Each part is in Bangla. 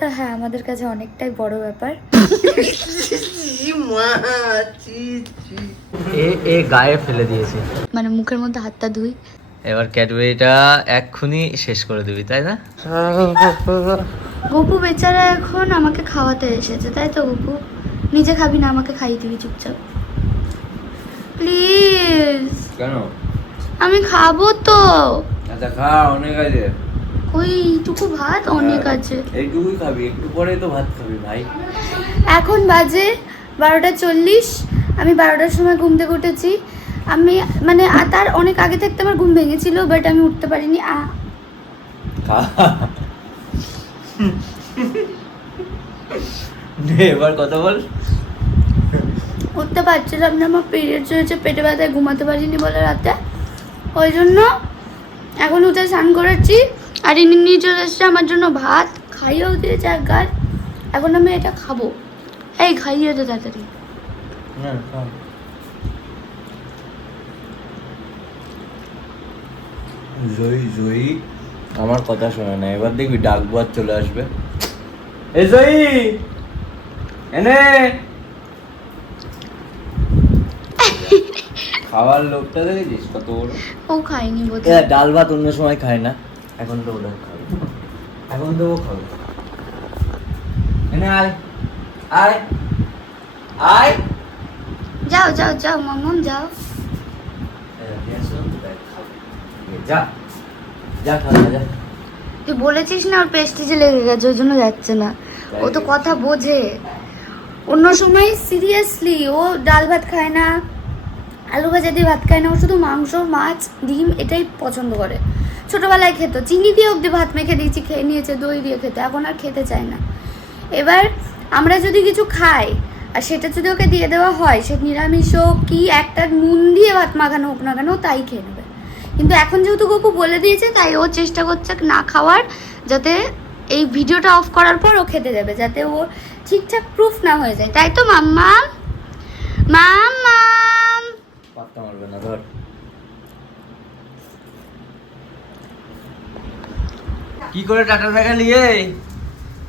হ্যাঁ, আমাদের কাছে অনেকটাই বড় ব্যাপার। এ গায়ে ফেলে দিয়েছে, মানে মুখের মধ্যে হাতটা ধুই। এবার ক্যাডবেরিটা এক্ষুনি শেষ করে দিবি, তাই না? গপু বেচারা এখন আমাকে খাওয়াতে এসেছে, তাই তো গপু? নিজে খাবি না, আমাকে খাইয়ে দিবি চুপচাপ প্লিজ। কেন? আমি খাবো তো। আচ্ছা খা, অনেক আছে। ওই এইটুকু ভাত অনেক আছে। এইটুকুই খাবি, একটু পরে তো ভাত খাবি ভাই। এখন বাজে 12:40। আমি 12টার সময় ঘুম থেকে উঠেছি। আমি মানে তার অনেক আগে থাকতে আমার ঘুম ভেঙেছিল, বাট আমি উঠতে পারিনি। এবার কথা বল। উঠতে পারছিলাম না, আমার পিরিয়ডস হয়েছে, পেটে ব্যথায় ঘুমাতে পারিনি বলে রাতে। ওই জন্য এখন উঠে স্নান করেছি, আর ইনি নিয়ে চলে এসছে আমার জন্য ভাত, খাইয়েও দিয়েছে এক গাছ। এখন আমি এটা খাবো। এই খাইয়ে দে তাড়াতাড়ি। জয়ী জয়ী আমার কথা শোনে না, এবার দেখবি ডাকবার চলে আসবে। এ জয়ী, এনে খাওয়ার লোকটা দেখেছিস কত বড়? ও খাইনি বোধহয়। ডাল ভাত অন্য সময় খায় না, এখন তো ওটা খাবে, এখন তো ও খাবে। এনে আয় আয় আয়। যাও যাও যাও মামুন যাও। যা যা খা যা। তুই বলেছিস না ওর পেস্টিজে লেগে গেছে, ওই জন্য যাচ্ছে না। ও তো কথা বোঝে। অন্য সময় সিরিয়াসলি ও ডাল ভাত খায় না, আলু ভাজা দিয়ে ভাত খায় না, ও শুধু মাংস, মাছ, ডিম এটাই পছন্দ করে। ছোটোবেলায় খেত, চিনি দিয়ে অবধি ভাত মেখে দিয়েছি, খেয়ে নিয়েছে, দই দিয়ে খেতে, এখন আর খেতে চায় না। এবার আমরা যদি কিছু খাই আর সেটা যদি ওকে দিয়ে দেওয়া হয়, সে নিরামিষ হোক কি একটা নুন দিয়ে ভাত মাখানো হোক না কেন, তাই খেয়ে নেবে। কিন্তু এখন যেহেতু গপু বলে দিয়েছে, তাই ও চেষ্টা করছে না খাওয়ার, যাতে এই ভিডিওটা অফ করার পর ও খেতে যাবে, যাতে ও ঠিকঠাক প্রুফ না হয়ে যায়, তাই তো মাম্মা? মাম্মা পাত্তা মারবে না, ধর। কি করে টাটা দেখালি?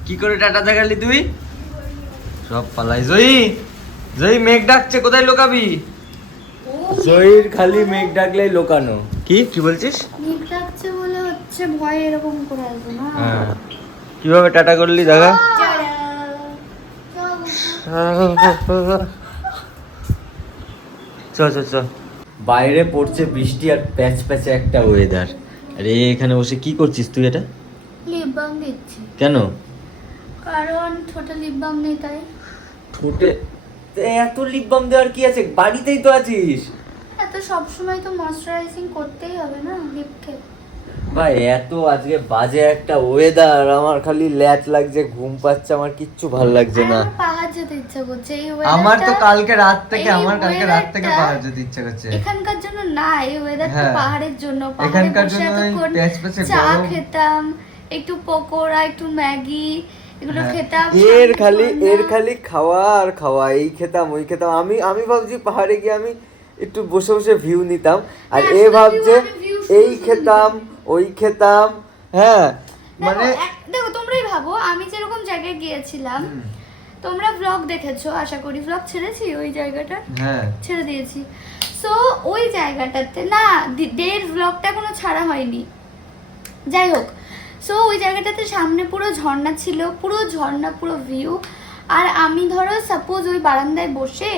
কি করে টাটা দেখালি তুই? সব পালাই। জয়ী জয়ী মেঘ ডাকছে, কোথায় লোকাবি? জয়ীর খালি মেঘ ডাকলেই লোকানো। কি কি বলছিস? মেঘ ডাকছে বলে হচ্ছে ভয় এরকম করে আসবে না। হ্যাঁ, কিভাবে টাটা করলি দেখা। চ চ চ। বাইরে পড়ছে বৃষ্টি আর প্যাচ প্যাচে একটা ওয়েদার। আরে এখানে বসে কি করছিস তুই এটা? লিপ বাম দিচ্ছি। কেন? কারণ ঠোঁটে লিপ বাম নেই তাই। ঠোঁটে এত লিপ বাম দেওয়ার কি আছে? বাড়িতেই তো আছিস। এত সবসময় তো ময়শ্চারাইজিং করতেই হবে না লিপকে। ভাই এত আজকে বাজে একটা ওয়েদার, আমার খালি ল্যাচ লাগছে, ঘুম পাচ্ছে, আমার কিচ্ছু ভালো লাগছে না। পাহাড় যেতে ইচ্ছা করছে এই আমার তো কালকে রাত থেকে পাহাড় যেতে ইচ্ছা করছে। এখানকার জন্য না, এই ওয়েদারটা হ্যাঁ, পাহাড়ের জন্য। এখানকার জন্য প্যাচ প্যাচে চা গরম। খেতাম, একটু পকোড়া, একটু ম্যাগি, এগুলো হ্যাঁ, খেতাম। এর খালি খাওয়া আর খাওয়া, এই খেতাম ওই খেতাম। আমি ভাবছি পাহাড়ে গিয়ে আমি একটু বসে বসে ভিউ নিতাম, আর এ ভাবছে এই খেতাম ওই খেতাম। হ্যাঁ মানে দেখো তোমরাই ভাবো, আমি যেরকম জায়গায় গিয়েছিলাম, তোমরা ব্লগ দেখেছো আশা করি। ব্লগ ছেড়েছি ওই জায়গাটা? হ্যাঁ ছেড়ে দিয়েছি। সো ওই জায়গাটাতে না, ডের ব্লগটা এখনো ছাড়া হয়নি। যাই হোক, সো ওই জায়গাটাতে সামনে পুরো ঝর্ণা ছিল, পুরো ঝর্ণা, পুরো ভিউ। আর আমি ধরো সাপোজ ওই বারান্দায় বসে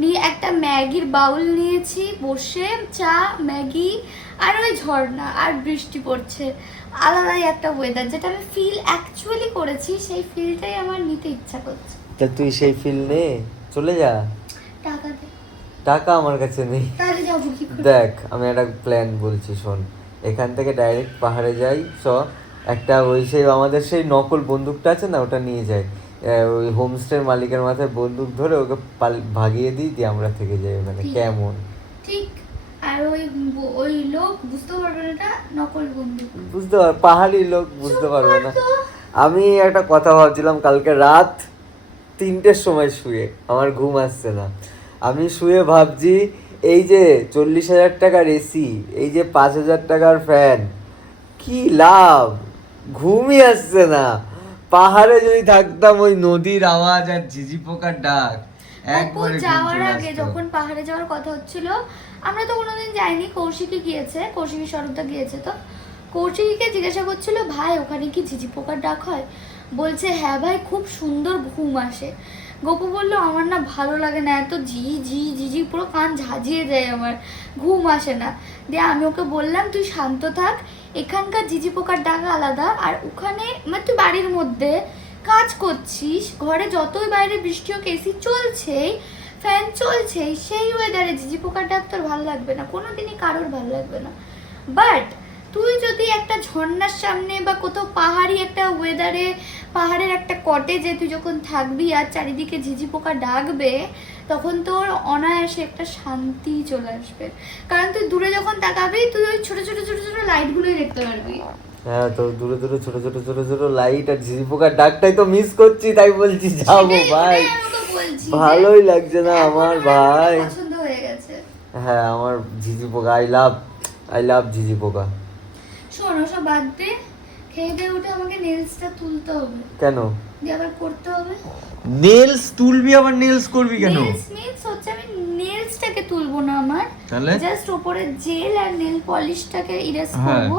নিয়ে একটা ম্যাগির বাউল নিয়েছি, বসে চা, ম্যাগি আর ওই ঝর্ণা আর বৃষ্টি পড়ছে, আলাদাই একটা ওয়েদার, যেটা আমি ফিল অ্যাকচুয়ালি করেছি, সেই ফিলটাই আমার নিতে ইচ্ছা করছে। তা তুই সেই ফিল নে, চলে যা। টাকা দে। টাকা আমার কাছে নেই। তাহলে যাবো কি করে? দেখ আমি একটা প্ল্যান বলছি, শোন। এখান থেকে ডাইরেক্ট পাহাড়ে যাই, একটা ওই সেই আমাদের সেই নকল বন্দুকটা আছে না, ওটা নিয়ে যাই। ওই হোমস্টের মালিকের মাথায় বন্দুক ধরে ওকে ভাগিয়ে দিই, দিয়ে আমরা থেকে যাই ওখানে। কেমন? ঠিক। আর ওই ওই লোক বুঝতে পারবে না এটা নকল বন্দুক। বুঝতে পার, পাহাড়ি লোক বুঝতে পারবে না। আমি একটা কথা ভাবছিলাম, কালকে রাত 3টের সময় শুয়ে, আমার ঘুম আসছে না। আমি শুয়ে ভাবছি, এই যে 40,000 টাকার এসি, এই যে 5,000 টাকার ফ্যান, কি লাভ? ঘুমই আসছে না। পাহাড়ে যদি থাকতাম ওই নদীর আওয়াজ আর ঝিঝি পোকার ডাক একবারে ঘুম যাওয়ার চলে আগে আসতো। যখন পাহাড়ে যাওয়ার কথা হচ্ছিল, আমরা তো কোনোদিন যাইনি, কৌশিকই গিয়েছে, কৌশিকী স্বরূপটা গিয়েছে। তো কৌশিকীকে জিজ্ঞাসা করছিল, ভাই ওখানে কি ঝিঝি পোকার ডাক হয়? বলছে হ্যাঁ ভাই, খুব সুন্দর ঘুম আসে। গপু বললো আমার না ভালো লাগে না, এত ঝি ঝি ঝিঝি, পুরো কান ঝাঁঝিয়ে যায় আমার, ঘুম আসে না। দিয়ে আমি ওকে বললাম তুই শান্ত থাক, এখানকার ঝিঝি পোকার ডাক আলাদা, আর ওখানে মানে তুই বাড়ির মধ্যে কাজ করছিস, ঘরে যতই বাইরে বৃষ্টি হোক এসি চলছেই, ফ্যান চলছেই, সেই ওয়েদারে ঝিঝি পোকার ডাক তোর ভালো লাগবে না, কোনোদিনই কারোর ভালো লাগবে না। বাট তুই যদি একটা ঝর্ণার সামনে বা কোথাও পাহাড়ি একটা ওয়েদারে, পাহাড়ের একটা কটেজে তুই যখন থাকবি আর চারিদিকে ঝিঝি পোকা ডাকবে, তখন তোর অনায়াসে একটা শান্তি চলে আসবে। কারণ তুই দূরে যখন তাকাবি তুই ওই ছোট ছোট ছোট ছোট লাইটগুলোই দেখতে পারবি। হ্যাঁ, তো দূরে দূরে ছোট ছোট ছোট ছোট লাইট আর ঝিঝি পোকার ডাকটাই তো মিস করছি, তাই বলছি যাবো ভাই। ভালোই লাগছে না আমার ভাই। পছন্দ হয়ে গেছে। হ্যাঁ, আমার ঝিঝি পোকা, আই লাভ ঝিঝি পোকা। শোনো, সব বাদ দে, খেয়ে দিয়ে উঠে আমাকে নেলসটা তুলতে হবে। কেন দিয়ে আবার করতে হবে। নেলস তুলবি? আবার নেলস করবি কেন? নেলস মিন্স হচ্ছে আমি নেলসটাকে তুলবো না, আমার তাহলে জাস্ট উপরে জেল আর নেল পলিশটাকে ইরেজ হ্যাঁ। করব,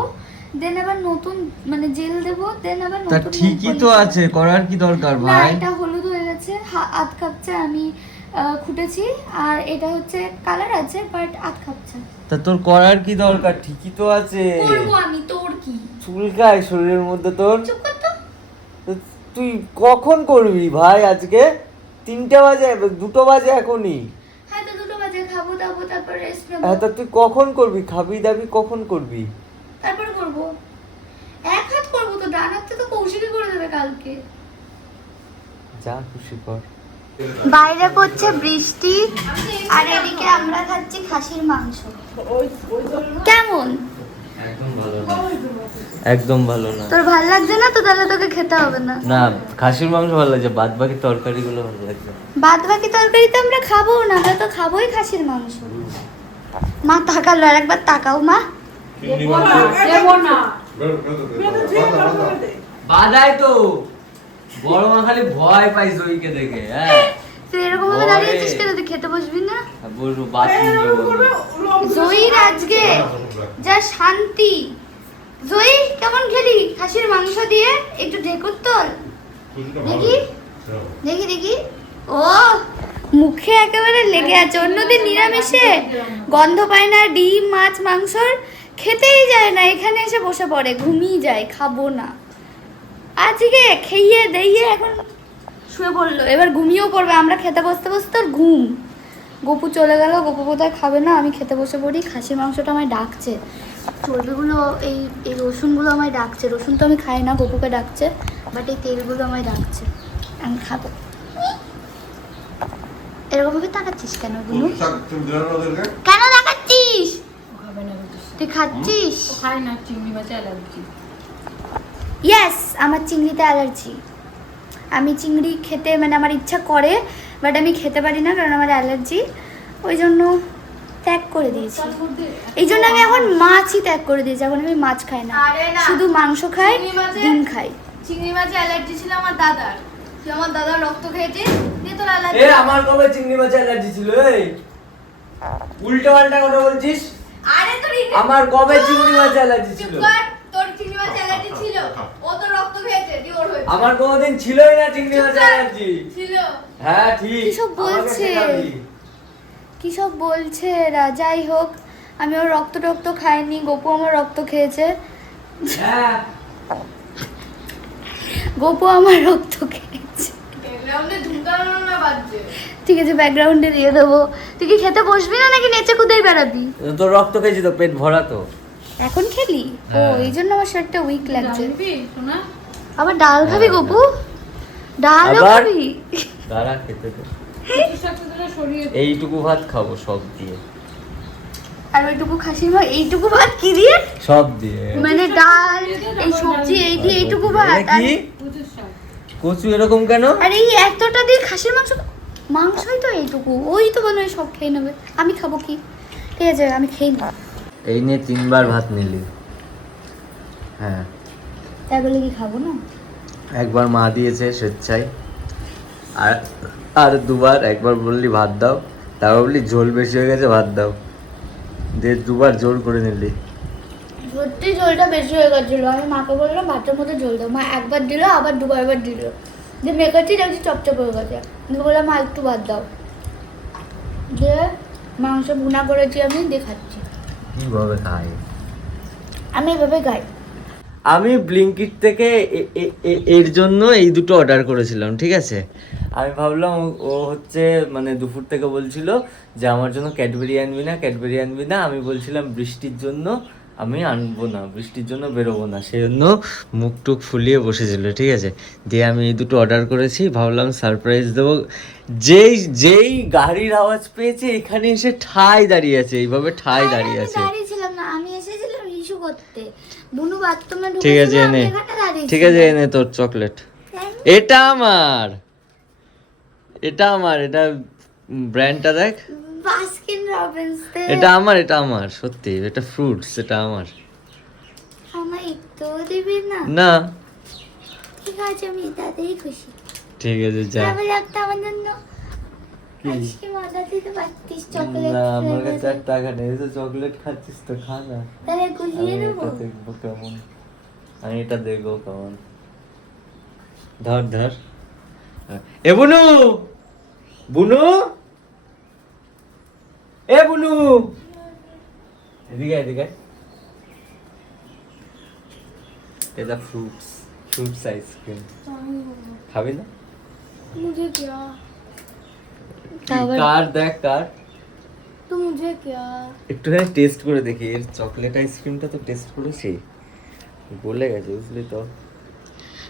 দেন আবার নতুন মানে জেল দেব, দেন আবার তা নতুন ঠিকই তো আছে, করার কি দরকার না, ভাই? এটা হলুদ হয়ে গেছে, আধ কাপ চা আমি খুঁটেছি, আর এটা হচ্ছে কালার আছে বাট আধ কাপ চা। তা তোর করার কি দরকার? ঠিকই তো আছে। করবো আমি, তোর কি? চুলকায় শরীরের মধ্যে তোর। চুপ কর তো। তো তুই কখন করবি ভাই? আজকে 3টা বাজে, 2টো বাজে এখনই। হ্যাঁ, তো 2টো বাজে খাবো দাবো, তারপর রেস্ট নেবো। হ্যাঁ, তা তুই কখন করবি? খাবি দাবি কখন করবি? তারপর করবো, এক হাত করবো তো, ডান হাতে তো কৌশিকই করে দেবে কালকে। যা খুশি কর। বাইরে পড়ছে বৃষ্টি আর এদিকে আমরা খাচ্ছি খাসির মাংস। কেমন? একদম ভালো না, একদম ভালো না। তোর ভাল লাগছে না তো? তাহলে তোকে খেতে হবে না। না, খাসির মাংস ভালো লাগছে, বাদ বাকি তরকারিগুলো ভালো লাগছে। বাদ বাকি তরকারি তো আমরা খাবো না, আমরা তো খাবোই খাসির মাংস। মা তাকালো, আর একবার তাকাও মা। বাদাই তো বড় মা খালি ভয় পাই জয়ীকে দেখে। হ্যাঁ, তুই এরকম ভাবে দাঁড়িয়েছিস কেন? তুই খেতে বসবি না? বলবো বাথরুম যাবো। জয়ীর আজকে যা শান্তি। জয়ী কেমন খেলি খাসির মাংস দিয়ে? একটু ঢেকুর তোল দেখি, দেখি দেখি। ও মুখে একেবারে লেগে আছে। অন্যদিন নিরামিষে গন্ধ পায় না, ডিম মাছ মাংসর খেতেই যায় না, এখানে এসে বসে পড়ে, ঘুমিয়ে যায়, খাবো না। আজকে খেয়ে দিয়ে এখন শুয়ে পড়লো, এবার ঘুমিয়েও পড়বে। আমরা খেতে বসতে বসতে ওর ঘুম। গপু চলে গেল, গপু বোধহয় খাবে না, আমি খেতে বসে পড়ি। খাসির মাংসটা আমায় ডাকছে, চর্বিগুলো এই এই রসুনগুলো আমায় ডাকছে। রসুন তো আমি খাই না, গপুকে ডাকছে, বাট এই তেলগুলো আমায় ডাকছে, আমি খাবো। এরকম ভাবে তাকাচ্ছিস কেন গুনু? কেন তাকাচ্ছিস? তুই খাচ্ছিস? খাই না, চিংড়ি মাছ অ্যালার্জি। ইয়েস, আমার চিংড়িতে অ্যালার্জি। আমি চিংড়ি খেতে মানে আমার ইচ্ছা করে, বাট আমি খেতে পারি না কারণ আমার অ্যালার্জি। ওই জন্য ত্যাগ করে দিয়েছি। এই জন্য আমি এখন মাছই ত্যাগ করে দিয়েছি। এখন আমি মাছ খাই না, শুধু মাংস খাই, ডিম খাই। চিংড়ি মাছে অ্যালার্জি ছিল আমার দাদার। তুই আমার দাদার রক্ত খেয়েছে, দিয়ে তোর অ্যালার্জি। আমার কবে চিংড়ি মাছ অ্যালার্জি ছিল? এই উল্টো পাল্টা কথা বলছিস। আরে তোর আমার কবে চিংড়ি মাছ অ্যালার্জি ছিল? তোর চিংড়ি মাছে অ্যালার্জি ছিল, ও তোর রক্ত খেয়েছে, দিয়ে ওর হয়েছে। আমার কোনোদিন ছিলই না চিংড়ি মাছ অ্যালার্জি। ছিল। হ্যাঁ ঠিক। কি সব বলছে, কি সব বলছে এরা? যাই হোক, আমি ওর রক্ত টক্ত খাইনি, গপু আমার রক্ত খেয়েছে। হ্যাঁ, গপু আমার রক্ত খেয়েছে। ব্যাকগ্রাউন্ডে ধুমকানো না বাজছে। ঠিক আছে, ব্যাকগ্রাউন্ডে দিয়ে দেবো। তুই কি খেতে বসবি না নাকি নেচে কুদেই বেড়াবি? তোর রক্ত খেয়েছি তো, পেট ভরা তো। এখন খেলি? ও, হ্যাঁ। এই জন্য আমার শরীরটা উইক লাগছে। জানবি শোনা? আবার ডাল খাবি গপু? ডালও আবার? খাবি? দাঁড়া, খেতে দে। কচুর শাক তো সরিয়ে দে। এইটুকু ভাত খাবো সব দিয়ে। আর ওইটুকু খাসির মাংস, এইটুকু ভাত কি দিয়ে? সব দিয়ে। মানে ডাল, এই সবজি, এই দিয়ে এইটুকু ভাত। এটা কি? কচুর শাক। কচু এরকম কেন? আর এই এতটা দিয়ে খাসির মাংস? মাংসই তো এইটুকু, ওই তো মনে হয় সব খেয়ে নেবে। আমি খাবো কি? ঠিক আছে, আমি খেয়ে নেব। এই নিয়ে 3বার ভাত নিলি। হ্যাঁ, তাই বলে কি খাবো না? একবার মা দিয়েছে স্বেচ্ছায়, আর আর দুবার, একবার বললি ভাত দাও, তারপর বললি ঝোল বেশি হয়ে গেছে ভাত দাও, দিয়ে দুবার জোর করে নিলি। সত্যি ঝোলটা বেশি হয়ে গেছিল, আমি মাকে বললাম ভাতের মধ্যে ঝোল দাও, মা একবার দিল আবার দুবার দিল, যে মেখেছি দেখছি চপচপ হয়ে গেছে, আমি বললাম মা একটু ভাত দাও, দিয়ে মাংস ভুনা করেছি আমি, দিয়ে খাচ্ছি। কিভাবে খাই? আমি এভাবে খাই। আমি ব্লিঙ্কিট থেকে এর জন্য এই দুটো অর্ডার করেছিলাম, ঠিক আছে। আমি ভাবলাম ও হচ্ছে মানে দুপুর থেকে বলছিল যে আমার জন্য ক্যাডবেরি আনবি না, আমি বলছিলাম বৃষ্টির জন্য আমি আনবো না, বৃষ্টির জন্য বেরোবো না, সেই জন্য মুখ টুক ফুলিয়ে বসেছিল, ঠিক আছে। দিয়ে আমি এই দুটো অর্ডার করেছি, ভাবলাম সারপ্রাইজ দেবো। যেই গাড়ির আওয়াজ পেয়েছে এখানে এসে ঠাই দাঁড়িয়ে আছে, এইভাবে ঠাই দাঁড়িয়ে আছে। দাঁড়িয়েছিলাম না, আমি এসেছিলাম ইস্যু করতে, বুনু বাথরুমে ঠিক আছে ঢুকেছিল, আমি এনে, এখানে দাঁড়িয়েছিলাম। ঠিক আছে এনে তোর চকলেট। এটা আমার, এটা ব্র্যান্ডটা দেখ, বাস্কিন রবিন্স। এটা আমার সত্যি, এটা ফ্রুটস, এটা আমার। আমার একটু দিবি না? না ঠিক আছে, আমি তাতেই খুশি। ঠিক আছে যা। তাহলে একটা আমার জন্য কি? আইসক্রিম অর্ডার দিতে পারতিস, চকলেট। না আমার কাছে আর টাকা নেই, তো চকলেট খাচ্ছিস তো খা না। তাহলে গুলিয়ে আমি নেবো। এটা দেখবো কেমন, আমি এটা দেখবো কেমন। ধর ধর। এ বুনু, বুনু, এ বুনু, এদিকে এদিকে। এটা ফ্রুটস আইসক্রিম, খাবি না? मुझे क्या কার দেখ কার, तो मुझे क्या? একটুখানি টেস্ট করে দেখি, এর চকলেট আইসক্রিমটা তো টেস্ট করেছি, গলে গেছে বুঝলি তো।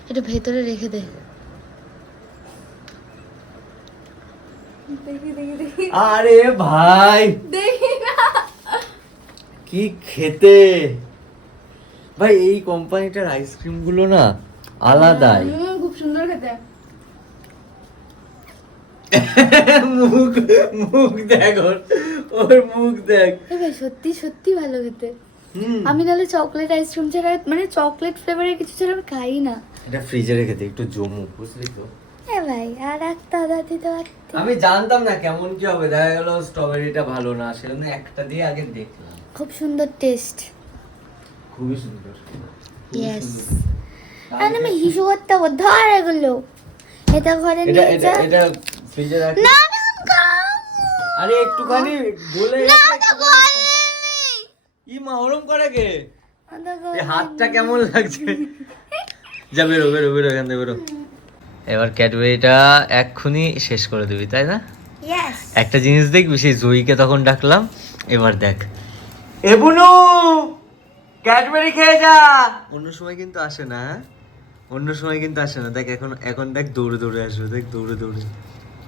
এটা ভেতরে রেখে দে। আরে ভাই দেখি না। কি খেতে ভাই, এই কোম্পানিটার আইসক্রিম গুলো না আলাদাই। খুব সুন্দর খেতে। মুখ মুখ দেখ ওর মুখ দেখ। ভাই সত্যি সত্যি ভালো খেতে। হুম। আমি নাহলে চকলেট আইসক্রিম ছাড়া, মানে চকলেট ফ্লেভারের কিছু ছাড়া আমি খাই না। এটা ফ্রিজে রেখে দে, একটু জমু বুঝলি তো। হ্যাঁ ভাই, আর একটা অর্ডার দিতে পারতি। আমি জানতাম না কেমন কি হবে, দেখা গেল স্ট্রবেরিটা ভালো না, সেজন্য একটা দিয়ে আগে দেখলাম। খুব সুন্দর টেস্ট। খুবই সুন্দর। ইয়েস। আর আমি হিসু করতে হবে, ধর এগুলো, এটা ঘরে এটা নিয়ে এটা যা। এটা ফ্রিজে রাখ। না না খাও। আরে একটুখানি গলে না গেছে, তো একটুখানি। বলেনি। ই মা ওরম করে কে? ওটা এই হাতটা কেমন লাগছে? যা বেরো বেরো বেরো এখান থেকে বেরো। এবার ক্যাডবেরিটা এক্ষুনি শেষ করে দিবি তাই না? ইয়েস। একটা জিনিস দেখবি, সেই জয়ীকে তখন ডাকলাম, এবার দেখ। এ বুনু, ক্যাডবেরি খেয়ে যা। অন্য সময় কিন্তু আসে না, হ্যাঁ? অন্য সময় কিন্তু আসে না, দেখ এখন এখন দেখ দৌড়ে দৌড়ে আসবে, দেখ দৌড়ে দৌড়ে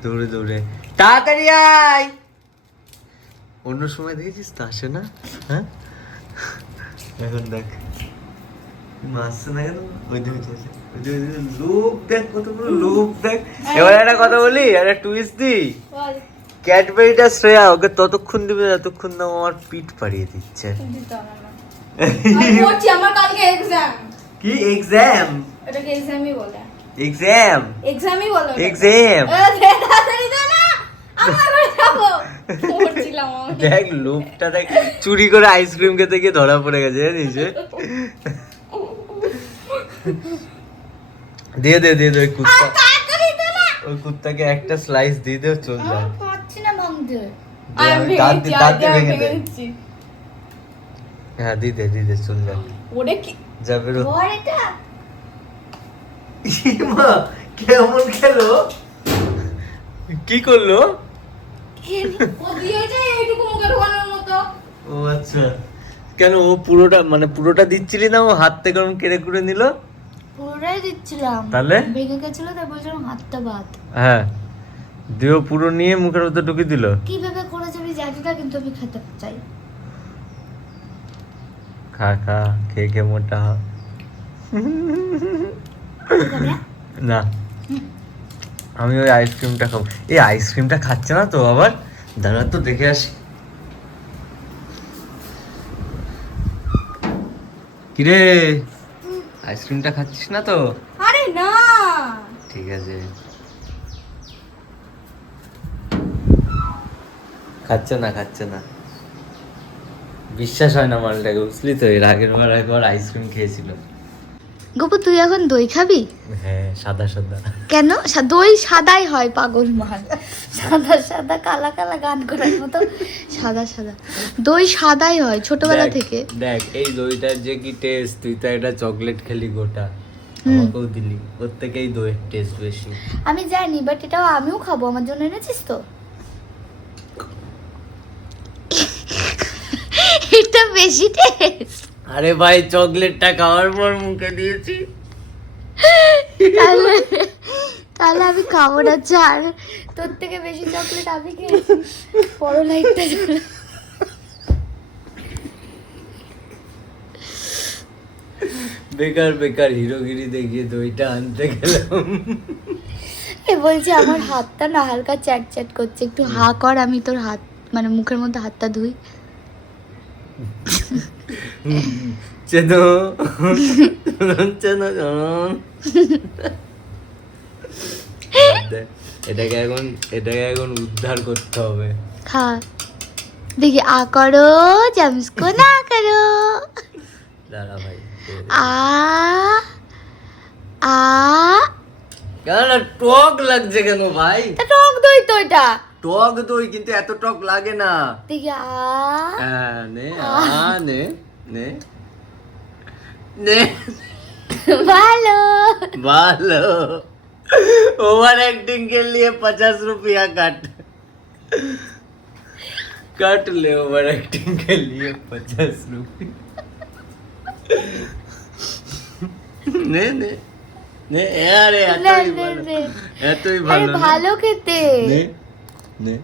দৌড়ে দৌড়ে, তাড়াতাড়ি আয়। অন্য সময় দেখেছিস তো আসে না, হ্যাঁ? এখন দেখ আসছে না কেন, ওই দেখ লোক দেখ, কতগুলো লোক দেখ। এবার একটা কথা বলি, একটা টুইস্ট দি, বল। ক্যাডবেরিটা শ্রেয়া ওকে ততক্ষণ দিবে যতক্ষণ না ও আমার পিঠ পাড়িয়ে দিচ্ছে। দিতে হবে না। আমি পড়ছি, আমার কালকে এক্সাম। কি এক্সাম? এটাকে এক্সামই বলে। এক্সাম এক্সামই বলে ওটাকে। এক্সাম। তাড়াতাড়ি দে না, আমার ঘরে যাবো। পড়ছিলাম আমি। দেখ লোকটা দেখ, চুরি করে আইসক্রিম খেতে গিয়ে ধরা পড়ে গেছে জানিস? দিয়ে দে দিয়ে দে, ওই কুত্তা, তাড়াতাড়ি দে না। ওই কুত্তাকে একটা স্লাইস দিয়ে দে, চল যা। আমি পাচ্ছি না ভাঙতে। আমি দাঁত ভেঙেছি, দিয়ে- দাঁত দিয়ে আগে ভেঙে দে। ভেঙেছি। হ্যাঁ দিয়ে দে চল যা, ওরে কি যা বেরো। ধর এটা। মা কেমন খেলো, কি করলো? ও দিয়েছে এইটুকু মুখে ঢোকানোর মতো। ও আচ্ছা, কেন ও পুরোটা মানে পুরোটা দিচ্ছিলি না, ও হাত থেকে ওরকম কেড়ে কুড়ে নিল? পুরোটাই দিচ্ছিলাম। তাহলে? ভেঙে গেছিল, তাই বলছিলাম হাতটা বাদ। হ্যাঁ, দেহ পুরো নিয়ে মুখের মধ্যে ঢুকিয়ে দিল। কিভাবে করেছে আমি জানি না, কিন্তু আমি খেতে চাই। খা খা, খেয়ে খেয়ে মোটা হ। না আমি ওই আইসক্রিমটা খাবো। এই আইসক্রিমটা খাচ্ছে না তো আবার, দাঁড়া তো দেখে আসি। কিরে আইসক্রিমটা খাচ্ছিস না তো? আরে না ঠিক আছে। খাচ্ছে না বিশ্বাস হয় না মালটাকে, বুঝলি তো? এর আগের বার একবার আইসক্রিম খেয়েছিল। গোপু তুই এখন দই খাবি? হ্যাঁ, সাদা সাদা। কেন? দই সাদাই হয় পাগল মাল, সাদা সাদা কালা কালা গান করার মতো সাদা সাদা দই সাদাই হয় ছোটবেলা থেকে। দেখ এই দইটার যে কি টেস্ট, তুই তো একটা চকলেট খেলি গোটা, আমাকেও দিলি, ওর থেকে এই দইয়ের টেস্ট বেশি। আমি জানি, বাট এটাও আমিও খাবো, আমার জন্য এনেছিস তো? এটা বেশি টেস্ট। আরে ভাই, চকলেটটা খাওয়ার পর মুখে দিয়েছি। তাহলে আমি খাবো না, চার তোর থেকে বেশি চকলেট আমি খেয়েছি। বড় লাইটটা বেকার বেকার হিরোগিরি দেখিয়ে দইটা আনতে গেলাম। এ বলছি আমার হাতটা না হালকা চ্যাট চ্যাট করছে, একটু হা কর, আমি তোর হাত মানে মুখের মধ্যে হাতটা ধুই। চেনো চেনো এটাকে এখন উদ্ধার করতে হবে। খা দেখি, আ করো জামসকো না করো। দাঁড়া ভাই, আ আ কেন টক লাগছে কেন ভাই? তা টক দই তো এটা। টক দই কিন্তু এত টক লাগে না। দেখি হ্যাঁ, নে নে নে নে। ভালো ভালো। ओवर एक्टिंग के लिए 50 रुपया कट ले। ओवर एक्टिंग के लिए 50 रुपया। নে নে নে, আরে এতই ভালো, এতই ভালো। আরে ভালো খেতে। নে নে।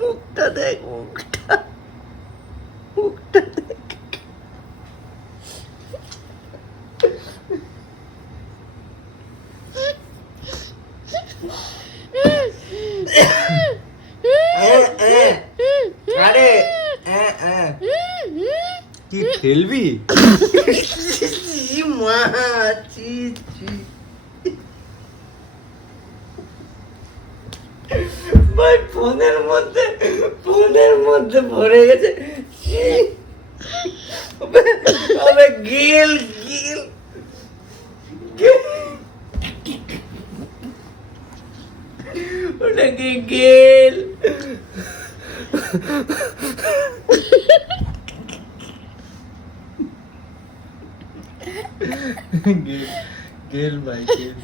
মুখটা দেখ, মুখটা দেখ। আরে কি ফেলবি? মা ভাই, ফোনের মধ্যে ভরে গেছে। আবে গিল গিল ওটাকে গেল। গেল ভাই, গেল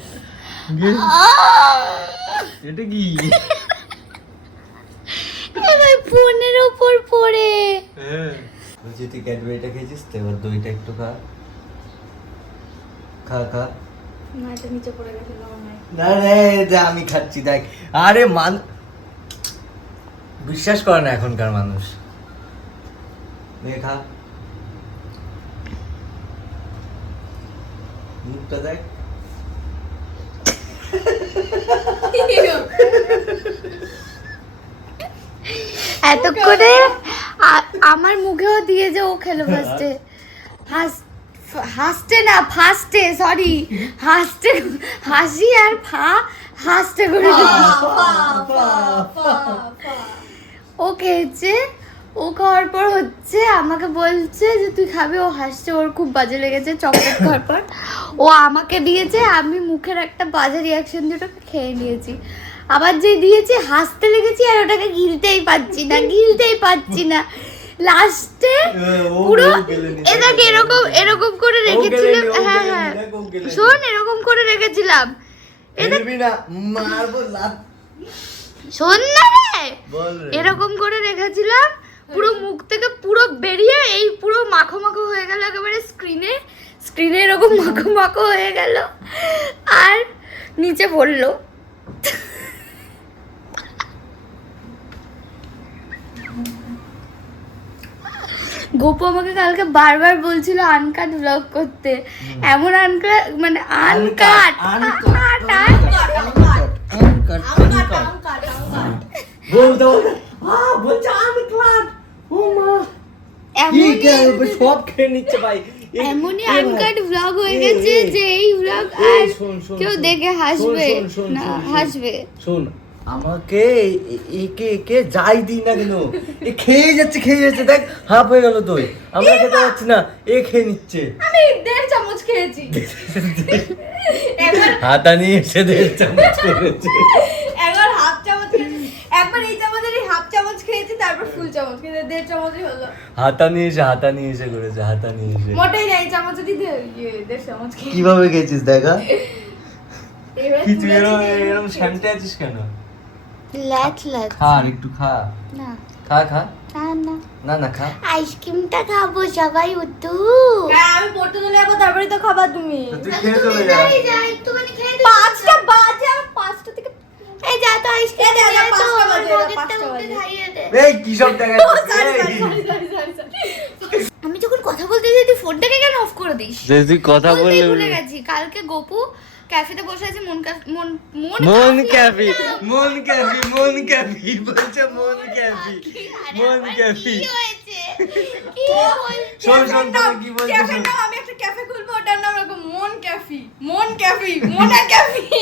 গেল। এটা কি? এবার ফোনের উপর পড়ে। হ্যাঁ, বলছি তুই ক্যাডবেরিটা খেয়েছিস তো, এবার দইটা একটু খা খা খা। না, এটা নিচে পড়ে গেছে না। না রে, আমি খাচ্ছি দেখ। আরে বিশ্বাস করে না এখনকার মানুষ। খা, মুখটা দেখ। এতক্ষণে আমার মুখেও দিয়ে যে ও খেলো ফার্স্টে। হাসতে না ফার্স্টে, সরি হাসতে, হাসি আর হাসতে করে ও খেয়েছে। ও খাওয়ার পর হচ্ছে আমাকে বলছে যে তুই খাবি, ও হাসছে, ওর খুব বাজে লেগেছে চকলেট খাওয়ার পর। ও আমাকে দিয়েছে, আমি মুখের একটা বাজে রিয়াকশন দিয়ে ওটাকে খেয়ে নিয়েছি। আবার যে দিয়েছে হাসতে লেগেছি আর ওটাকে গিলতেই পাচ্ছি না। লাস্টে পুরো এটাকে এরকম করে রেখেছিলাম। হ্যাঁ শোন, এরকম করে রেখেছিলাম। শোন না রে, এরকম করে রেখেছিলাম, পুরো মুখ থেকে পুরো বেরিয়ে এই পুরো মাখো মাখো হয়ে গেল একেবারে স্ক্রিনে এরকম মাখো মাখো হয়ে গেল আর নিচে পড়লো। গোপু আমাকে কালকে বারবার বলছিল আনকাট ব্লগ করতে, এমন আনকাট মানে আনকাট এমনই সব খেয়ে নিচ্ছে ভাই। এমনই আনকাট ব্লগ হয়ে গেছে যে এই ব্লগ আর কেউ দেখে হাসবে না, হাসবে। শোন, আমাকে একে একে যাই দিই না কেন, এ খেয়ে যাচ্ছে দেখ হাফ হয়ে গেল দই, আমরা খেতে পারছি না, এ খেয়ে নিচ্ছে। আমি 1.5 চামচ খেয়েছি। একবার হাতা নিয়ে এসে 1.5 চামচ করেছে। একবার হাফ চামচ খেয়েছি, একবার এই চামচেরই হাফ চামচ খেয়েছি, তারপর ফুল চামচ খেয়েছি, 1.5 চামচই হলো। হাতা নিয়ে এসে করেছে, হাতা নিয়ে এসে। মোটেই না, এই চামচেরই 1.5 চামচ খেয়েছি। কিভাবে খেয়েছিস দেখা? এবার কি তুই তুলে এরকম দিয়ে এরকম শান্তি আছিস কেন? ল্যাচ ল্যাচ খা আর একটু খা, না খা খা, না না না না খা। আইসক্রিমটা খাবো সবাই উঠু। হ্যাঁ, আমি পড়তে চলে যাবো, তারপরে তো খাবা তুমি। তো তুই খেয়ে চলে যা। যা একটুখানি খেয়ে 5টা বাজে, আমি 5টা থেকে এই যা তো আইসক্রিম এই যা, নিয়ে আয় তো, 5টা আমার বাজে, মগেরটা 5টা উঠে বাজে। খাইয়ে দে। এই কি সব দেখাচ্ছিস? আমি যখন কথা বলতে যাই তুই ফোনটাকে কেন অফ করে দিস? যে তুই কথা বলতেই বললে ভুলে গেছি, কালকে গপু ক্যাফেতে বসে আছে, মন মন ক্যাফি বলছে, মন ক্যাফি। কি হয়েছে? কি হয়েছে? শোন শোন তোকে কি বলছিস? ক্যাফের নাম, আমি একটা ক্যাফে খুলবো, ওটার নাম রাখবো মন ক্যাফি। মোনা ক্যাফি।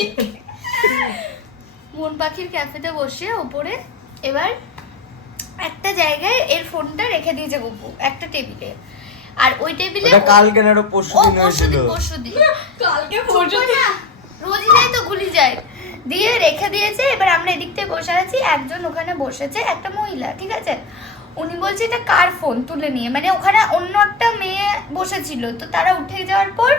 মন পাখির ক্যাফেতে বসে ওপরে এবার একটা জায়গায় এর ফোনটা রেখে দিয়েছে গপু, একটা টেবিলে। আর ওই টেবিলে ওটা কালকে না পরশু দিন হয়েছিল। পরশুদিন কালকে পরশু না, রোজই যায় তো ভুলি যায়, দিয়ে রেখে দিয়েছে। এবার আমরা এদিকটায় বসে আছি, একজন ওখানে বসেছে, একটা মহিলা, ঠিক আছে। উনি বলছে এটা কার ফোন, তুলে নিয়ে, মানে ওখানে অন্য একটা মেয়ে বসেছিল, তো তারা উঠে যাওয়ার পর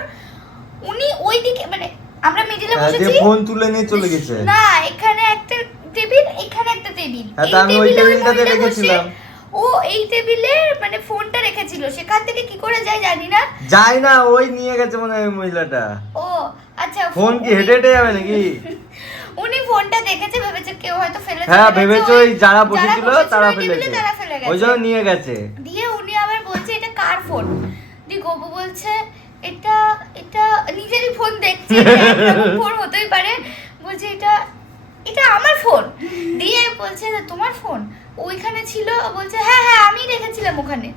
উনি ওইদিকে, মানে আমরা মিডিলে বসেছি, ফোন তুলে নিয়ে চলে গেছে। না এখানে একটা টেবিল, এখানে একটা টেবিল, হ্যাঁ, তা আমি ওই টেবিলটাতে রেখেছিলাম। ও এই টেবিলে মানে ফোনটা রেখেছিল, সেখান থেকে কি করে যায় জানি না। যাই না, ওই নিয়ে গেছে মনে হয় ওই মহিলাটা। ও আচ্ছা, ফোন কি হেঁটে হেঁটে যাবে নাকি? উনি ফোনটা দেখেছে, ভেবেছে কেউ হয়তো ফেলেছে। হ্যাঁ, ভেবেছে ভেবেছে ওই যারা বসেছিল তারা ওই টেবিলে ফেলেছে, তারা ফেলে গেছে। ওই জন্য নিয়ে গেছে। দিয়ে উনি আবার বলছে এটা কার ফোন, দিয়ে গপু বলছে এটা এটা নিজেরই ফোন দেখছে, ফোন হতেই পারে, বলছে এটা এটা আমার ফোন। দিয়ে বলছে তোমার ফোন ওইখানে ছিল, বলছে হ্যাঁ হ্যাঁ আমি রেখেছিলাম ওখানে।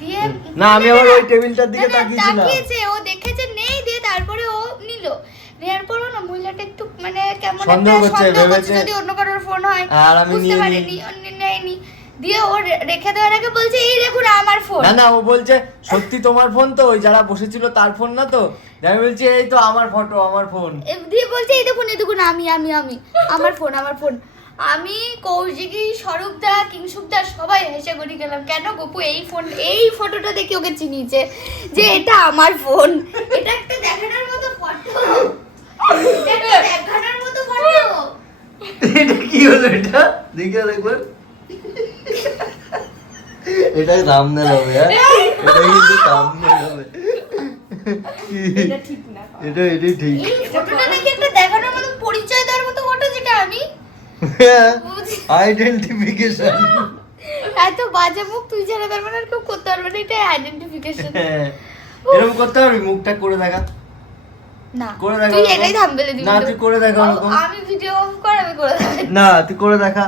দিয়ে না, আমি আবার ওই টেবিলটার দিকে তাকিয়েছিলাম। তাকিয়েছে, ও দেখেছে নেই, দিয়ে তারপরে ও নিল। নেওয়ার পরও না মহিলাটা একটু মানে কেমন একটা সন্দেহ করছে, সন্দেহ করছে, ভেবেছে যদি অন্য কারোর ফোন হয়, আর আমি বুঝতে নিয়ে পারেনি, নেয়নি। দিয়ে ও রেখে দেওয়ার আগে বলছে এই দেখুন আমার ফোন। না না, ও বলছে সত্যি তোমার ফোন তো, ওই যারা বসেছিল তার ফোন না তো? আমি বলছি এই তো আমার ফটো, আমার ফোন। দিয়ে বলছে এই দেখুন আমি আমার ফোন। আমি কৌশিকী, স্বরূপদা, কিংসুকদা সবাই হেসে গড়ি গেলাম, কেন গপু এই ফটোটা দেখে ওকে চিনিয়েছে যে এটা আমার ফোন। এটা একটা দেখানোর মতো ফটো, দেখানোর মতো ফটো। এটা কি হলো? এটা দেখে একবার, এটা সামনে হবে, হ্যাঁ এটা কিন্তু সামনে হবে। এটা ঠিক না। এটাই ঠিক। এই ফটোটা দেখে একটা দেখানোর মতো, পরিচয় দেওয়ার মতো ফটো, যেটা আমি আইডেন্টিফিকেশন। এত বাজে মুখ তুই ছাড়া তার মানে আর কেউ করতে পারবে না, এটা আইডেন্টিফিকেশন। এরকম করতে পারবি? মুখটা করে দেখা, না করে দেখা। তুই এটাই থাম্বনেলে দিবি। না, তুই করে দেখা ওরকম। আমি ভিডিও অফ কর, আমি করে দেখাই। না, তুই করে দেখা।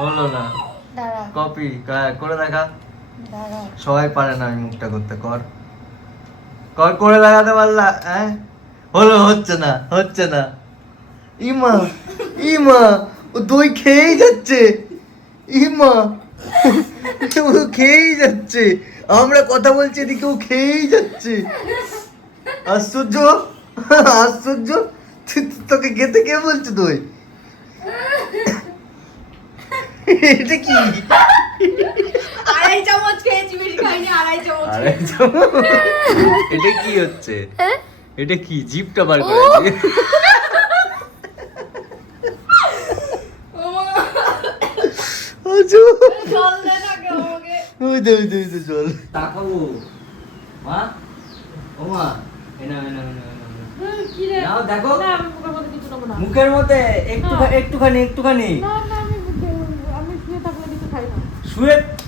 হলো না দাঁড়া কপি করে দেখা। দাঁড়া, সবাই পারে না ওই মুখটা করতে, কর করে দেখাতে পারলা? হ্যাঁ, হচ্ছে না। ইমা ও দই খেয়েই যাচ্ছে, ইমা ও খেয়েই যাচ্ছে, আমরা কথা বলছি এদিকে ও খেয়েই যাচ্ছে। আশ্চর্য, তোকে খেতে কে বলছে দই? এটা কি? 2.5 চামচ খেয়েছি, বেশি খাইনি, 2.5 চামচ। এটা কি হচ্ছে? এটা কি জিভটা বার ও। করে? জল দে না কেউ আমাকে। ওই দে চল তাকাবো। মা, ও মা, এনা কি রে? নাও দেখো, না, আমি মুখের মধ্যে কিছু নেবো না। মুখের মধ্যে একটুখানি না, আমি শুয়ে থাকলে কিছু খাই না।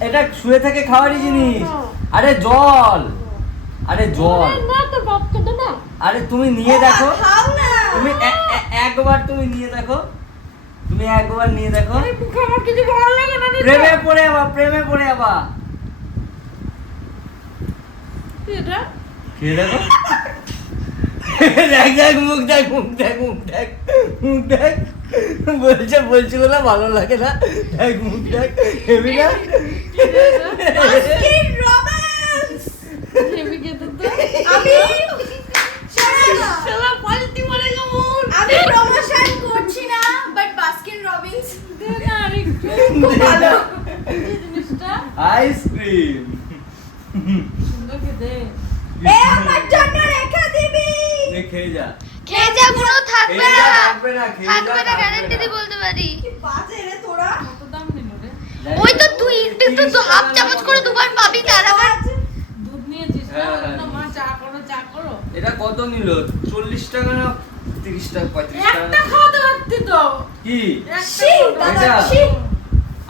এটা শুয়ে থেকে খাওয়ারই জিনিস। না। আরে জল, না, তোর বাপকে দে না। আরে তুমি নিয়ে দেখো, খাও না। তুমি একবার তুমি নিয়ে দেখো, তুমি একবার নিয়ে দেখো, আমার কিছু ভালো লাগে না প্রেমে পড়ে যাবা। এটা খেয়ে দেখো। দেখ মুখ দেখ বলছি বলে ভালো লাগে না, দেখ মুখ দেখ, হেবি না? বাস্কিন রবিন্স হেভি খেতে তো আমি শালা ফালতু বলে কেমন আমি প্রমোশন করছি না বাট বাস্কিন রবিন্স দে না আরেকটু খুব ভালো এই জিনিসটা আইসক্রিম সুন্দর খেতে এ আমার জন্য রেখে দিবি খেয়ে যা কোনো থাকবে না, থাকবে না গ্যারান্টি দিয়ে বলতে পারি। কি বাজে রে তোরা কত দাম নিল রে ওই তো তুই একটু হাফ চামচ করে দুবার পাবি, তার আবার দুধ নিয়েছিস না না মা চা করো এটা কত নিল? 40 টাকা না 30 টাকা 35 টাকা? একটা খাওয়াতে পারতি তো কি শি দাদা এটা? শি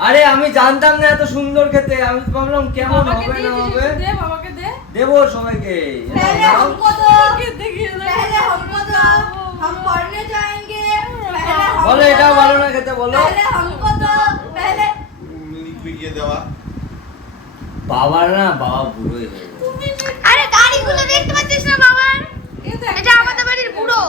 আরে আমি জানতাম না এত সুন্দর খেতে, আমি ভাবলাম কেমন বাবাকে হবে দিয়ে না হবে। দে বাবাকে দে দেবো সবাইকে। पहले নাও। हमको दो पहले हमको दो हम पढ़ने जाएंगे पहले বলো এটাও ভালো না খেতে, বলো। पहले हमको दो पहले মিনিট বিকিয়ে দেওয়া। বাবার না, বাবা বুড়োই হয়ে গেছে। তুমি আরে দাড়িগুলো দেখতে পাচ্ছিস না বাবার? এটা আমাদের বাড়ির বুড়ো।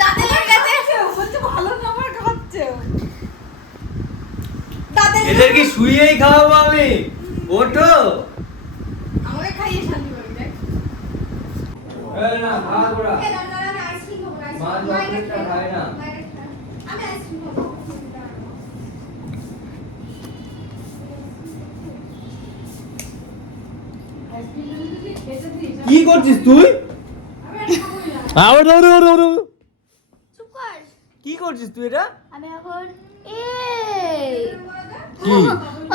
দাঁতে লেগে গেছে বলছে ভালো না আমার খাচ্ছে দাঁতে এদের কি শুয়েই খাওয়াবো আমি? ওঠো। আমাকে খাইয়ে শান্তি করে দেখ না খাওয়া গোড়া। এ দাঁড়া আমি আইসক্রিম খাবো মা চকলেটটা খায় না। আমি আইসক্রিম খাবো কি করছিস তুই? চুপ কর। কি করছিস তুই এটা? আমি এখন এই কি?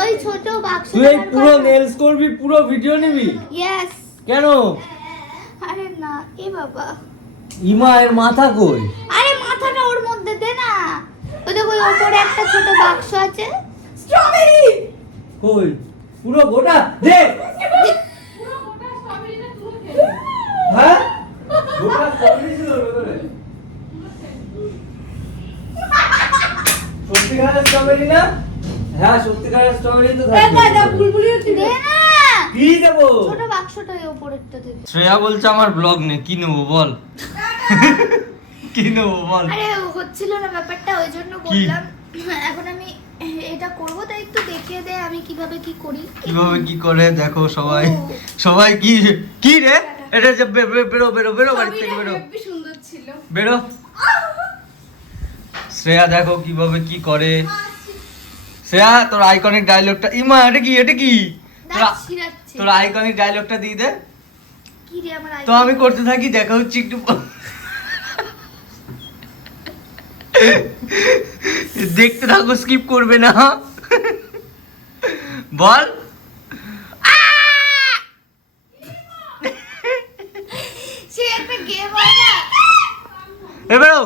ওই ছোট বাক্স তুই এই পুরো নেলস করবি, পুরো ভিডিও নিবি? ইয়েস। কেন? আরে না এ বাবা, ইমা এর মাথা কই? আরে মাথাটা ওর মধ্যে দে না। ওই দেখো ওই ওপরে একটা ছোট বাক্স আছে। স্ট্রবেরি কই? পুরো গোটা দে। পুরো গোটা স্ট্রবেরিটা তুলে খেয়ে হ্যাঁ? গোটা স্ট্রবেরি ছিল ওর ভেতরে? সত্যিকারের স্ট্রবেরি না? হ্যাঁ সত্যিকারের স্ট্রবেরি তো থাকবে। বুলবুলিও দে না। কি দেবো? ছোট বাক্সটা ওই ওপরেরটা দে। শ্রেয়া বলছে আমার ব্লগ নেই, কি নেবো বল? কি নেবো বল? আরে হচ্ছিল না ব্যাপারটা, ওই জন্য বললাম এখন আমি এটা করব, তাই একটু দেখিয়ে দে আমি কিভাবে কি করি। কিভাবে কি করে দেখো সবাই। ও। সবাই কি কি রে? এটা যে বেরো বাড়ি থেকে বেরো, হেব্বি সুন্দর ছিল বেরো। শ্রেয়া দেখো কিভাবে কি করে। শ্রেয়া তোর আইকনিক ডায়লগটা, ইমা এটা কি দাঁত ছিঁড়াচ্ছে। তোর আইকনিক ডায়লগটা দিয়ে দে। কি রে আমার তো আমি করতে থাকি, দেখা হচ্ছে একটু দেখতে থাকো, স্কিপ করবে না। বল। সে একটা গেম হয় না, এবারও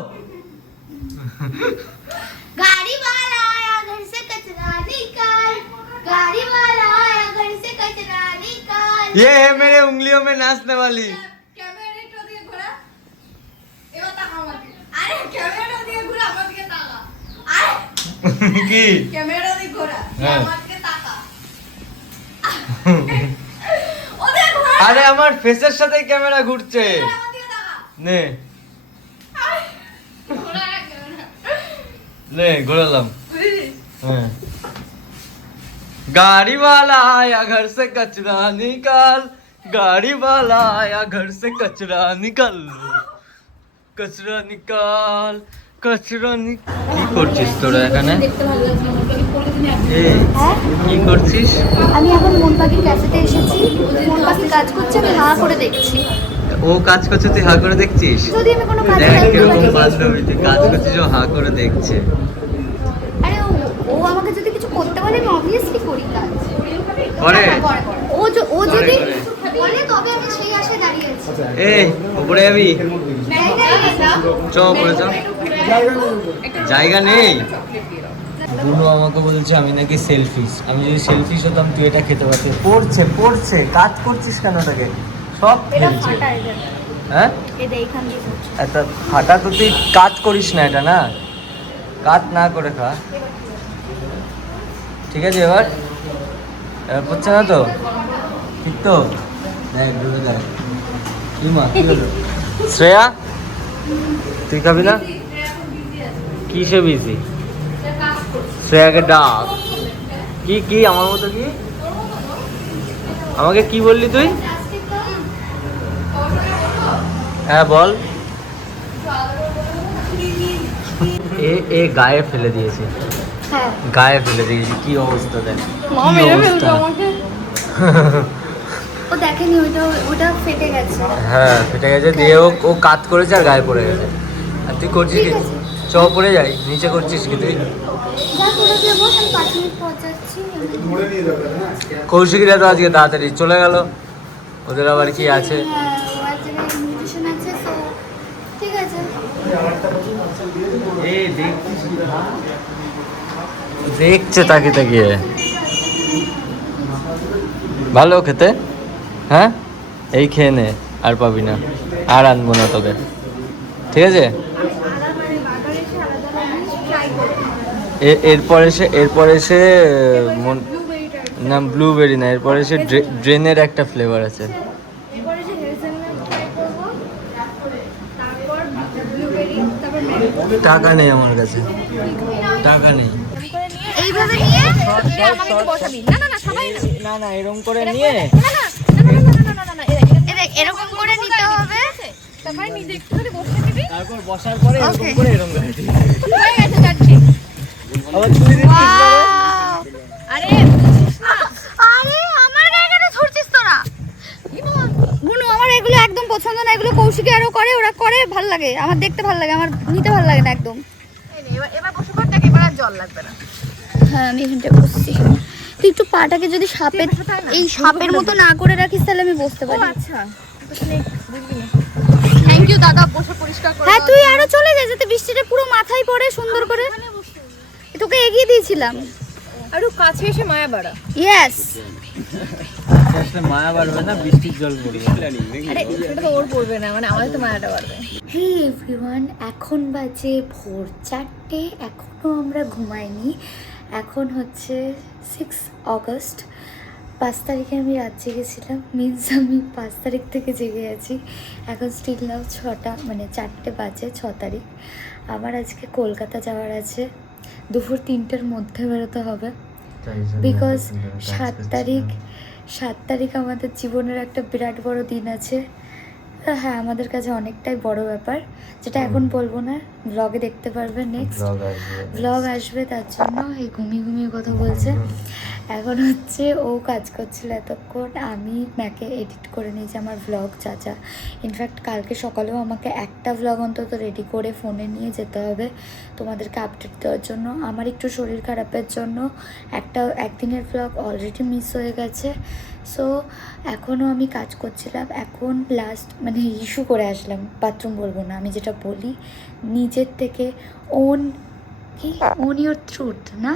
गाड़ी वाला आया घर से कचरा निकाल, गाड़ी वाला आया घर से कचरा निकाल। ये है मेरे उंगलियों में नाचने वाली। ক্যামেরাটা দিকে ঘোরা এবার তাকা আমাকে আরে ক্যামেরাটা দিকে ঘোরা আমাকে তাকা আরে কি? ক্যামেরাটা দিকে ঘোরা হ্যাঁ। আমাকে তাকা ওদের ঘোরা আরে আমার ফেসের সাথে ক্যামেরা ঘুরছে। আমাকে তাকা নে আরে ঘোরা ক্যামেরা নে ঘোরালাম। বুঝলি हाँ। गाड़ी वाला आया घर से कचरा निकाल, गाड़ी वाला आया घर से कचरा निकाल, कचरा निकाल, कचरा কি করছিস তোরা এখানে? দেখতে ভালো লাগছে আমাকে কোনদিন এই কি করছিস? আমি এখন মন পাখির ক্যাফেতে এসেছি, মন পাখি কাজ করছে, আমি হা করে দেখছি। ও কাজ করছে তুই হা করে দেখছিস? যদি আমি কোনো কাজ দেখ কিরকম বান্ধবী, তুই কাজ করছিস ও হা করে দেখছে। আরে ও আমাকে যদি কিছু করতে বলে আমি অবভিয়াসলি করি কাজ। করে ও করে, যদি করে। বলে তবে আমি সেই আশায় দাঁড়িয়ে আছি। এই উপরে যাবি? নাই, নাই, নাই। চ উপরে চ। জায়গা নেই। বুড়ো আমাকে বলছে আমি নাকি সেলফিশ, আমি যদি সেলফিশ হতাম তুই এটা খেতে পারতি। পড়ছে কাজ করছিস কেন ওটাকে? সব এটা ফেলছে। ফাটা এটা। হ্যাঁ এটা এইখান দিয়ে পড়ছে। এত ফাটা তো তুই কাজ করিস না এটা না, কাজ না করে খা। ঠিক আছে এবার পড়ছে না তো, ঠিক তো? দেখ ঢুকে দেখ কি মা কি হলো? শ্রেয়া তুই খাবি না? কিসে বিজি? শ্রেয়াকে ডাক। কি কি আমার মতো কি? আমাকে কি বললি তুই? হ্যাঁ বল। এ গায়ে ফেলে দিয়েছে, হ্যাঁ গায়ে ফেলে দিয়েছে। কি অবস্থা দেখ, মা কি মেরে ফেলবে অবস্থা। আমাকে। ও দেখেনি, ওটা ফেটে গেছে। হ্যাঁ ফেটে গেছে, দিয়ে ও কাত করেছে আর গায়ে পড়ে গেছে। আর তুই করছিস কি? ঠিক আছে। চ পড়ে যাই, নিচে করছিস কি তুই? যা করে দেবো, আমি 5 মিনিট পর যাচ্ছি। কৌশিকীরা তো আজকে তাড়াতাড়ি চলে গেল, ওদের আবার কি আছে। হ্যাঁ, ও আজ জায়গায় invitation আছে, so ঠিক আছে। দেখছে তাকিয়ে তাকিয়ে। ভালো খেতে, হ্যাঁ এই খেয়ে নে, আর পাবি না, আর আনবো না তোকে, ঠিক আছে? এরপর এসে না ব্লুবেরি না, এরপর এসে ড্রেনের একটা ফ্লেভার আছে। এবারে যে হেজেলনাট ট্রাই করব, তারপর ব্লুবেরি, তারপর ম্যাঙ্গো। টাকা নেই আমার কাছে, টাকা নেই। এইভাবে নিয়ে আমাকে তো বসাবি। না না না, সবাই না। না এরকম করে নিয়ে না না না না না না না, এরকম করে নিতে হবে। তারপরে নিজে একটুখানি বসে দিবি। তারপর বসার পরে এরকম Okay. করে এরকম করে দিই। হয়ে গেছে যাচ্ছি। আবার তুই দিচ্ছিস Wow! আরে বুঝছিস না। আরে আমার গায়ে কেন ছুটছিস তোরা? বুনু, আমার এগুলো একদম পছন্দ না। এগুলো কৌশিকী আরো করে, ওরা করে ভাল লাগে, আমার দেখতে ভাল লাগে, আমার নিতে ভাল লাগে না একদম। এবার বসে পড়, দেখ এবার আর জল লাগবে না। হ্যাঁ আমি এখানটা বসছি। তুই একটু পাটাকে যদি সাপের এই সাপের মতো না করে রাখিস তাহলে আমি বসতে ও পারি। আচ্ছা, বুঝলি না। থ্যাংক ইউ দাদা, বসে পরিষ্কার করে। হ্যাঁ তুই আরো চলে যা, যাতে বৃষ্টিটা পুরো মাথায় পড়ে সুন্দর করে। তোকে এগিয়ে দিয়েছিলাম। আরো কাছে এসে মায়া বাড়া। ইয়েস। আসলে মায়া বাড়বে না, বৃষ্টির জল পড়বে। আরে সেটা তো ওর পড়বে না, মানে আমাদের তো মায়াটা বাড়বে। হে এভরিওয়ান, এখন বাজে ভোর 4টে, এখনও আমরা ঘুমাইনি। এখন হচ্ছে 6 অগস্ট। 5 তারিখে আমি রাত জেগেছিলাম, মিনস আমি 5 তারিখ থেকে জেগে আছি। এখন স্টিল নাও 6টা, মানে 4টে বাজে, 6 তারিখ। আমার আজকে কলকাতা যাওয়ার আছে, দুপুর 3টের মধ্যে বেরোতে হবে। বিকজ 7 তারিখ আমাদের জীবনের একটা বিরাট বড় দিন আছে। হ্যাঁ আমাদের কাছে অনেকটাই বড় ব্যাপার, যেটা এখন বলবো না, ব্লগে দেখতে পারবে। নেক্সট ব্লগ আসবে, তার জন্য এই ঘুমিয়ে কথা বলছে। এখন হচ্ছে ও কাজ করছিল এতক্ষণ, আমি ম্যাকে এডিট করে নিয়েছি আমার ব্লগ চাচা। ইনফ্যাক্ট কালকে সকালেও আমাকে একটা ব্লগ অন্তত রেডি করে ফোনে নিয়ে যেতে হবে তোমাদেরকে আপডেট দেওয়ার জন্য। আমার একটু শরীর খারাপের জন্য একদিনের ব্লগ অলরেডি মিস হয়ে গেছে। সো এখনও আমি কাজ করছিলাম, এখন লাস্ট মানে ইস্যু করে আসলাম, বাথরুম বলবো না, আমি যেটা বলি নিজের থেকে ওন ইউর ট্রুথ না,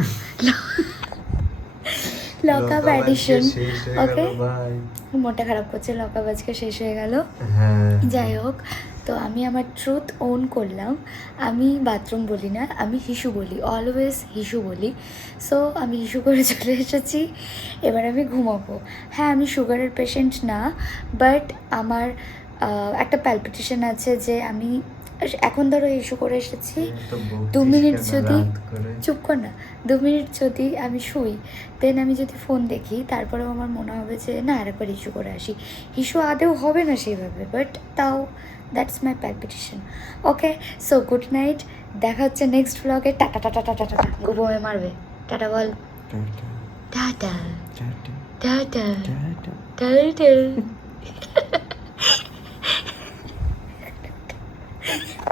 লকআপ এডিশন। ওকে মনটা খারাপ করছে, লকআপ আজকে শেষ হয়ে গেল। যাই হোক, তো আমি আমার ট্রুথ ওন করলাম। আমি বাথরুম বলি না, আমি হিসু বলি, অলওয়েজ হিসু বলি। সো আমি হিসু করে চলে এসেছি, এবার আমি ঘুমাবো। হ্যাঁ আমি সুগারের পেশেন্ট না, বাট আমার একটা প্যালপিটেশন আছে যে আমি এখন ধরো ইস্যু করে এসেছি, 2 মিনিট যদি চুপ কর না, 2 মিনিট যদি আমি শুই, দেন আমি যদি ফোন দেখি, তারপরেও আমার মনে হবে যে না আরেকবার ইস্যু করে আসি। ইস্যু আদেও হবে না সেইভাবে, বাট তাও that's my palpitation. Okay, so good night, দেখা হচ্ছে নেক্সট ব্লগে। টাটা টাটা টাটা টাটা, ঘুমোয় মারবে, টাটা বল, টাটা টাটা টাটা।